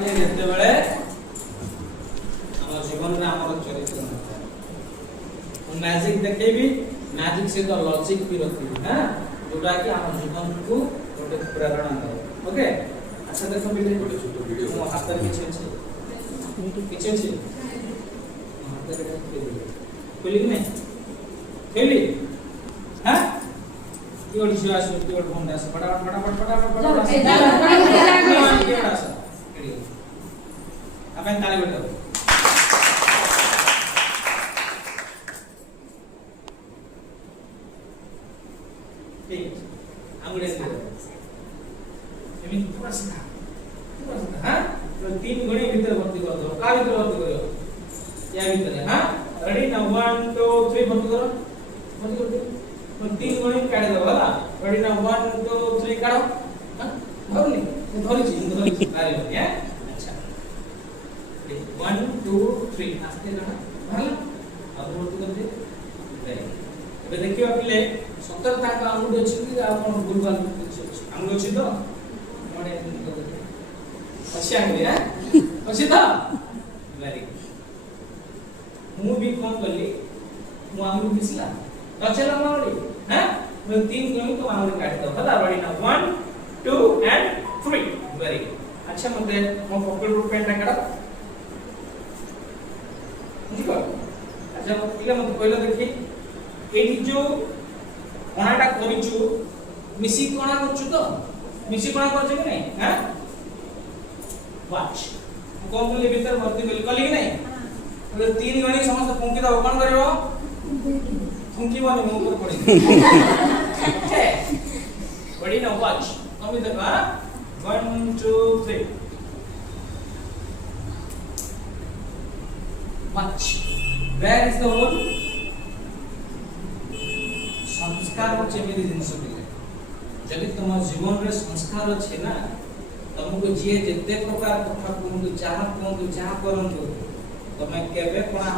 ଯେତେ ବେଳେ ଆମ ଜୀବନରେ ଆମର ଚରିତ୍ର ନଥାଏ ମୁଁ ମ୍ୟାଜିକ ଦେଖେଇବି ମ୍ୟାଜିକ ସହିତ ଲଜିକ ବି ରଖିବି ନା ଯୋଉଟା କି ଆମ ଜୀବନକୁ ଗୋଟେ ପ୍ରେରଣା ଦେବ ଓକେ ଆଚ୍ଛା ଦେଖ ଭିଡ଼ିଓ ମୋ ହାତରେ କିଛି ଅଛି खोली कि नहीं खोली हां की ओडी शिवा सु की ओड फोन दास फटाफट अपन ताली बजाओ ठीक आंगुड़े से एमिन पूरा सीधा हां तो 3 गणी भीतर भर्ती कर दो का भीतर भर्ती करियो या भीतर हां रेडी नाउ 1 2 3 भर्ती करो तो 3 गणी काढ दो होला रेडी नाउ 1 2 3 काढो हां धरली धरी आरे या अच्छा 1 2 3 आस्ते जणा भला अब भर्ती कर दे ଏବେ ଦେଖିବା ପିଲେ ସତର ତାଙ୍କ ଆଙ୍ଗୁଠି ଅଛି କି ଆପଣ ଭୁଲଭାଲ ଆଙ୍ଗୁଠି ଅଛି ତ ମଡେ ଅଛି ଆଙ୍ଗୁଠି ଅଛି ତ ଭେରି ମୁଁ ବି କଣ କଲି ମୁଁ ଆଙ୍ଗୁଠି ଦିସିଲା ରଚେଲା ଆଙ୍ଗୁଠି ହାं ମୁଁ 3 ଗଣି ତ ଆଙ୍ଗୁଠି କାଟି ଦବ ହେଲା रेडी नाउ 1 2 एंड 3 वेरी अच्छा मते मो पॉकेट रूप पेन काढ ठीक है अच्छा पिला मते पहिला देखि एठी जो कोणाटा करिछु मिसी कोणा करछु तो मिसी कोणा करछु कि नहीं हां वॉच कोन बोले भीतर भर्ती कली कि नहीं बोले 3 गणी समस्त फुंकी दो कोन करबो फुंकी बनी मुंह पर पड़ी okay ready now watch come देखो 1 2 3 watch where is the whole संस्कार होचे एमिति जिंस बिले जदि तुम जीवन रे संस्कार अछि ना तुमको जे जते प्रकार कथा कहू चाह कहू चाह करंतु तमे केबे कोना